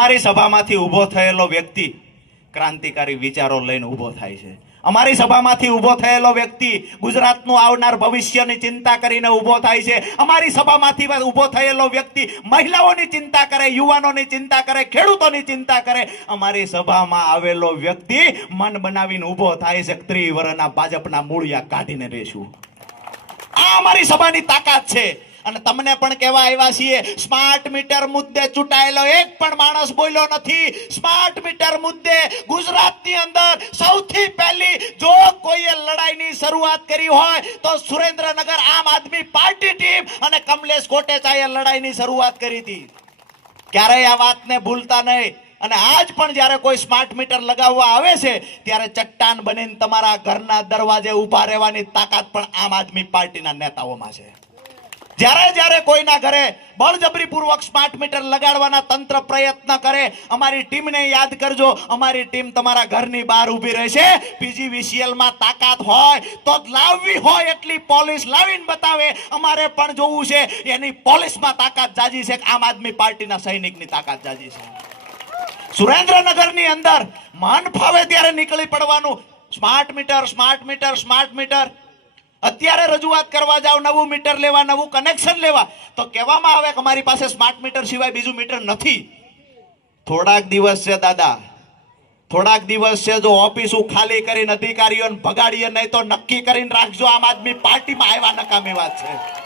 અમારી સભામાંથી ઊભો થયેલો વ્યક્તિ ક્રાંતિકારી વિચારો લઈને ઊભો થાય છે। અમારી સભામાંથી ઊભો થયેલો વ્યક્તિ ગુજરાતનું આવનાર ભવિષ્યની ચિંતા કરીને ઊભો થાય છે। અમારી સભામાંથી ઊભો થયેલો વ્યક્તિ મહિલાઓની ચિંતા કરે, યુવાનોની ચિંતા કરે, ખેડૂતોની ચિંતા કરે। અમારી સભામાં આવેલો વ્યક્તિ મન બનાવીને ઊભો થાય છે 30 વર્ષના ભાજપના મૂળિયા કાઢીને રહેશું। આ અમારી સભાની તાકાત છે। અને તમને પણ કહેવા આવ્યા છીએ, સ્માર્ટ મીટર મુદ્દે ચૂંટાયેલો એક પણ માણસ બોલ્યો નથી। સ્માર્ટ મીટર મુદ્દે ગુજરાતની અંદર સૌથી પહેલી જો કોઈએ લડાઈની શરૂઆત કરી હોય તો સુરેન્દ્રનગર આમ આદમી પાર્ટી ટીમ અને કમલેશ કોટેચાએ લડાઈની શરૂઆત કરી હતી। ક્યારેય આ વાતને ભૂલતા નહીં। અને આજ પણ જ્યારે કોઈ સ્માર્ટ મીટર લગાવવા આવે છે ત્યારે ચટ્ટાન બનીને તમારા ઘરના દરવાજે ઊભા રહેવાની તાકાત પણ આમ આદમી પાર્ટીના નેતાઓમાં છે। જ્યારે જ્યારે કોઈના ઘરે બળજબરીપૂર્વક સ્માર્ટ મીટર લગાડવાના તંત્ર પ્રયત્ન કરે, અમારી ટીમને યાદ કરજો, અમારી ટીમ તમારા ઘરની બહાર ઊભી રહેશે। પીજીવીસીએલમાં તાકાત હોય તો લાવવી હોય એટલી પોલીસ લાવીને બતાવે। અમારે પણ જોવું છે એની પોલીસમાં તાકાત જાજી છે કે આમ આદમી પાર્ટીના સૈનિકની તાકાત જાજી છે। સુરેન્દ્રનગરની અંદર મન ફાવે ત્યારે નીકળી પડવાનું। Smart meter, smart meter, smart meter. અત્યારે રજૂઆત કરવા જાવ, નવું મીટર લેવા, નવું કનેક્શન લેવા, તો કહેવામાં આવે કે મારી પાસે સ્માર્ટ મીટર સિવાય બીજું મીટર નથી। થોડાક દિવસ છે દાદા, થોડાક દિવસ છે। જો ઓફિસો ખાલી કરીને અધિકારીઓને ભગાડીએ નહીં તો નક્કી કરીને રાખજો, આમ આદમી પાર્ટીમાં આવ્યા નકામી વાત છે।